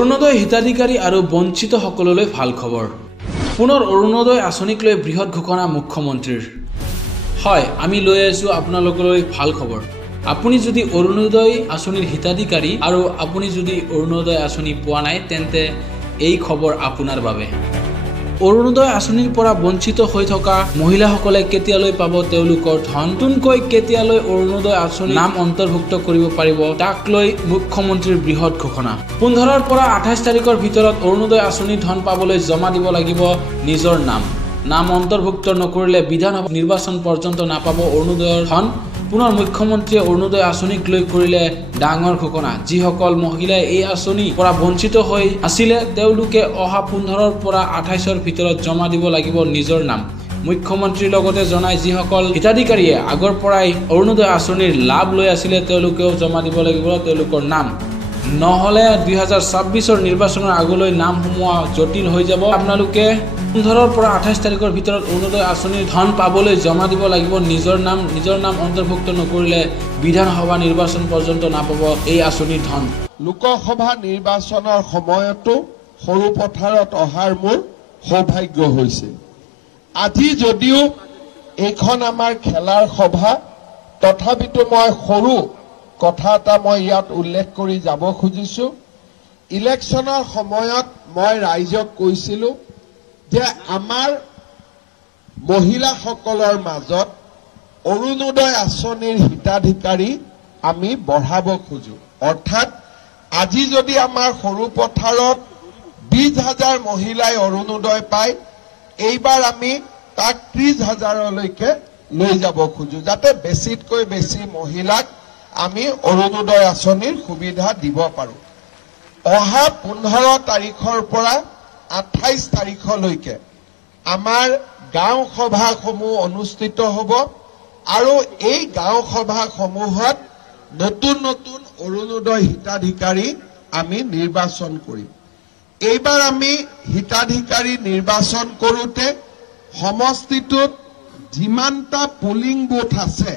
অৰুণোদয় হিতাধিকাৰী আৰু বঞ্চিত সকললৈ ভাল খবৰ। পুনৰ অৰুণোদয় আঁচনিক লৈ বৃহৎ ঘোষণা মুখ্যমন্ত্ৰীৰ। হয়, আমি লৈ আছো আপোনালোকলৈ ভাল খবৰ। আপুনি যদি অৰুণোদয় আঁচনিৰ হিতাধিকাৰী আৰু আপুনি যদি অৰুণোদয় আঁচনি পোৱা নাই তেন্তে এই খবৰ আপোনাৰ বাবে। অৰুণোদয় আঁচনিৰ পৰা বঞ্চিত হৈ থকা মহিলাসকলে কেতিয়ালৈ পাব তেওঁলোকৰ ধন? নতুনকৈ কেতিয়ালৈ অৰুণোদয় আঁচনিৰ নাম অন্তৰ্ভুক্ত কৰিব পাৰিব তাক লৈ মুখ্যমন্ত্ৰীৰ বৃহৎ ঘোষণা। 15ৰ পৰা 28 তাৰিখৰ ভিতৰত অৰুণোদয় আঁচনিৰ ধন পাবলৈ জমা দিব লাগিব নিজৰ নাম অন্তৰ্ভুক্ত নকৰিলে বিধানসভা নিৰ্বাচন পৰ্যন্ত নাপাব অৰুণোদয়ৰ ধন। পুনৰ মুখ্যমন্ত্ৰীয়ে অৰুণোদয় আঁচনিক লৈ কৰিলে ডাঙৰ ঘোষণা। যিসকল মহিলাই এই আঁচনিৰ পৰা বঞ্চিত হৈ আছিলে তেওঁলোকে অহা 15ৰ পৰা 28ৰ ভিতৰত জমা দিব লাগিব নিজৰ নাম। মুখ্যমন্ত্ৰীৰ লগতে জনায় যিসকল হিতাধিকাৰীয়ে আগৰ পৰাই অৰুণোদয় আঁচনিৰ লাভ লৈ আছিলে তেওঁলোকেও জমা দিব লাগিব তেওঁলোকৰ নাম। নহ'লে 2026ৰ নিৰ্বাচনৰ আগলৈ নাম সোমোৱা জটিল হৈ যাব। আপোনালোকে 15ৰ পৰা 28 তাৰিখৰ ভিতৰত অৰুণোদয় আঁচনিৰ ধন পাবলৈ জমা দিব লাগিব নিজৰ নাম অন্তৰ্ভুক্ত নকৰিলে বিধানসভা নিৰ্বাচন পৰ্যন্ত নাপাব এই আঁচনিৰ ধন। লোকসভা নিৰ্বাচনৰ সময়তো সৰু পথাৰত অহাৰ মোৰ সৌভাগ্য হৈছে। আজি যদিও এইখন আমাৰ খেলাৰ সভা, তথাপিতো মই সৰু কথা এটা মই ইয়াত উল্লেখ কৰি যাব খুজিছো। ইলেকশ্যনৰ সময়ত মই ৰাইজক কৈছিলো যে আমাৰ মহিলাসকলৰ মাজত অৰুণোদয় আঁচনিৰ হিতাধিকাৰী আমি বঢ়াব খোজো। অৰ্থাৎ আজি যদি আমাৰ সৰু পথাৰত 20,000 মহিলাই অৰুণোদয় পায়, এইবাৰ আমি তাক 30,000লৈকে লৈ যাব খোজো যাতে বেছিতকৈ বেছি মহিলাক আমি অৰুণোদয় আঁচনিৰ সুবিধা দিব পাৰো। অহা 15 তাৰিখৰ পৰা 28 তাৰিখলৈকে আমাৰ গাঁও সভাসমূহ অনুষ্ঠিত হ'ব আৰু এই গাঁও সভাসমূহত নতুন নতুন অৰুণোদয় হিতাধিকাৰী আমি নিৰ্বাচন কৰিম। এইবাৰ আমি হিতাধিকাৰী নিৰ্বাচন কৰোঁতে সমষ্টিটোত যিমানটা পুলিং বুথ আছে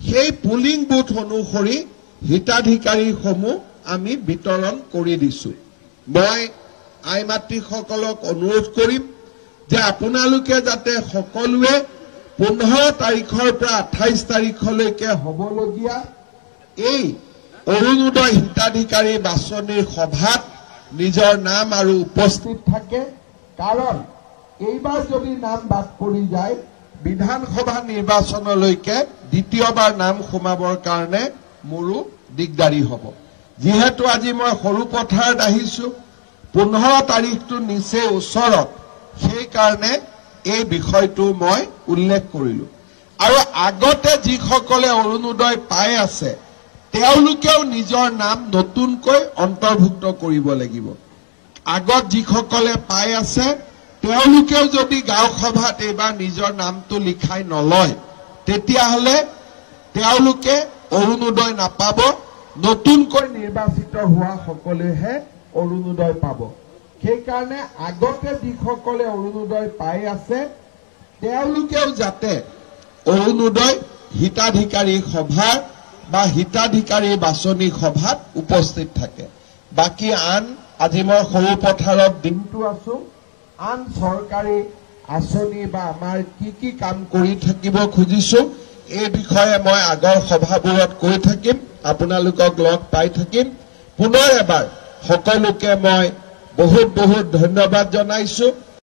সেই পুলিং বুথ অনুসৰি হিতাধিকাৰীসমূহ আমি বিতৰণ কৰি দিছো। মই আই মাতৃসকলক অনুৰোধ কৰিম যে আপোনালোকে যাতে সকলোৱে 15 তাৰিখৰ পৰা 28 তাৰিখলৈকে হ'বলগীয়া এই অৰুণোদয় হিতাধিকাৰী বাছনিৰ সভাত নিজৰ নাম আৰু উপস্থিত থাকে। কাৰণ এইবাৰ যদি নাম বাদ পৰি যায় বিধানসভা নিৰ্বাচনলৈকে দ্বিতীয়বাৰ নাম সোমাবৰ কাৰণে মোৰো দিগদাৰী হ'ব। যিহেতু আজি মই সৰু পথাৰত আহিছো, 15 তাৰিখটো নিচেই ওচৰত, সেইকাৰণে এই বিষয়টো মই উল্লেখ কৰিলো। আৰু আগতে যিসকলে অৰুণোদয় পাই আছে তেওঁলোকেও নিজৰ নাম নতুনকৈ অন্তৰ্ভুক্ত কৰিব লাগিব। আগত যিসকলে পাই আছে তেওঁলোকেও যদি গাঁও সভাত এইবাৰ নিজৰ নামটো লিখাই নলয় তেতিয়াহ'লে তেওঁলোকে অৰুণোদয় নাপাব। নতুনকৈ নিৰ্বাচিত হোৱা সকলেহে অৰুণোদয় পাব। সেইকাৰণে আগতে যিসকলে অৰুণোদয় পাই আছে তেওঁলোকেও যাতে অৰুণোদয় হিতাধিকাৰী সভা বা হিতাধিকাৰী বাছনি সভাত উপস্থিত থাকে। বাকী আজি মই সৰু পথাৰত দিনটো আছো, আন চৰকাৰী আঁচনি বা আমাৰ কি কাম কৰি থাকিব খুজিছো এই বিষয়ে মই আগৰ সভাবোৰত কৈ থাকিম, আপোনালোকক লগ পাই থাকিম। পুনৰ এবাৰ সকলোকে মই বহুত ধন্যবাদ জনাইছো।